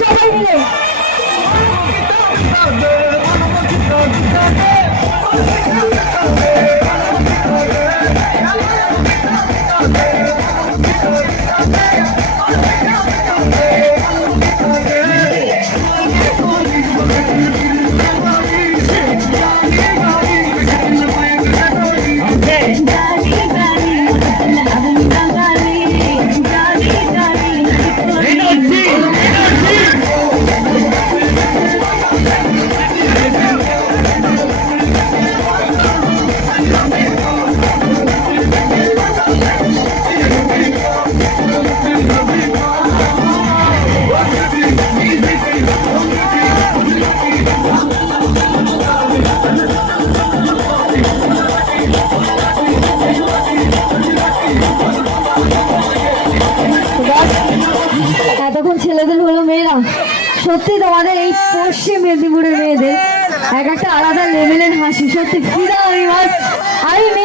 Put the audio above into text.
সবাই মিলে এতক্ষণ ছেলেদের হলো মেয়েরা। সত্যি তোমাদের এই পশ্চিম মেদিনীপুরের মেয়েদের এক একটা আলাদা লেভেলের হাসি। সত্যি ফিদা আমি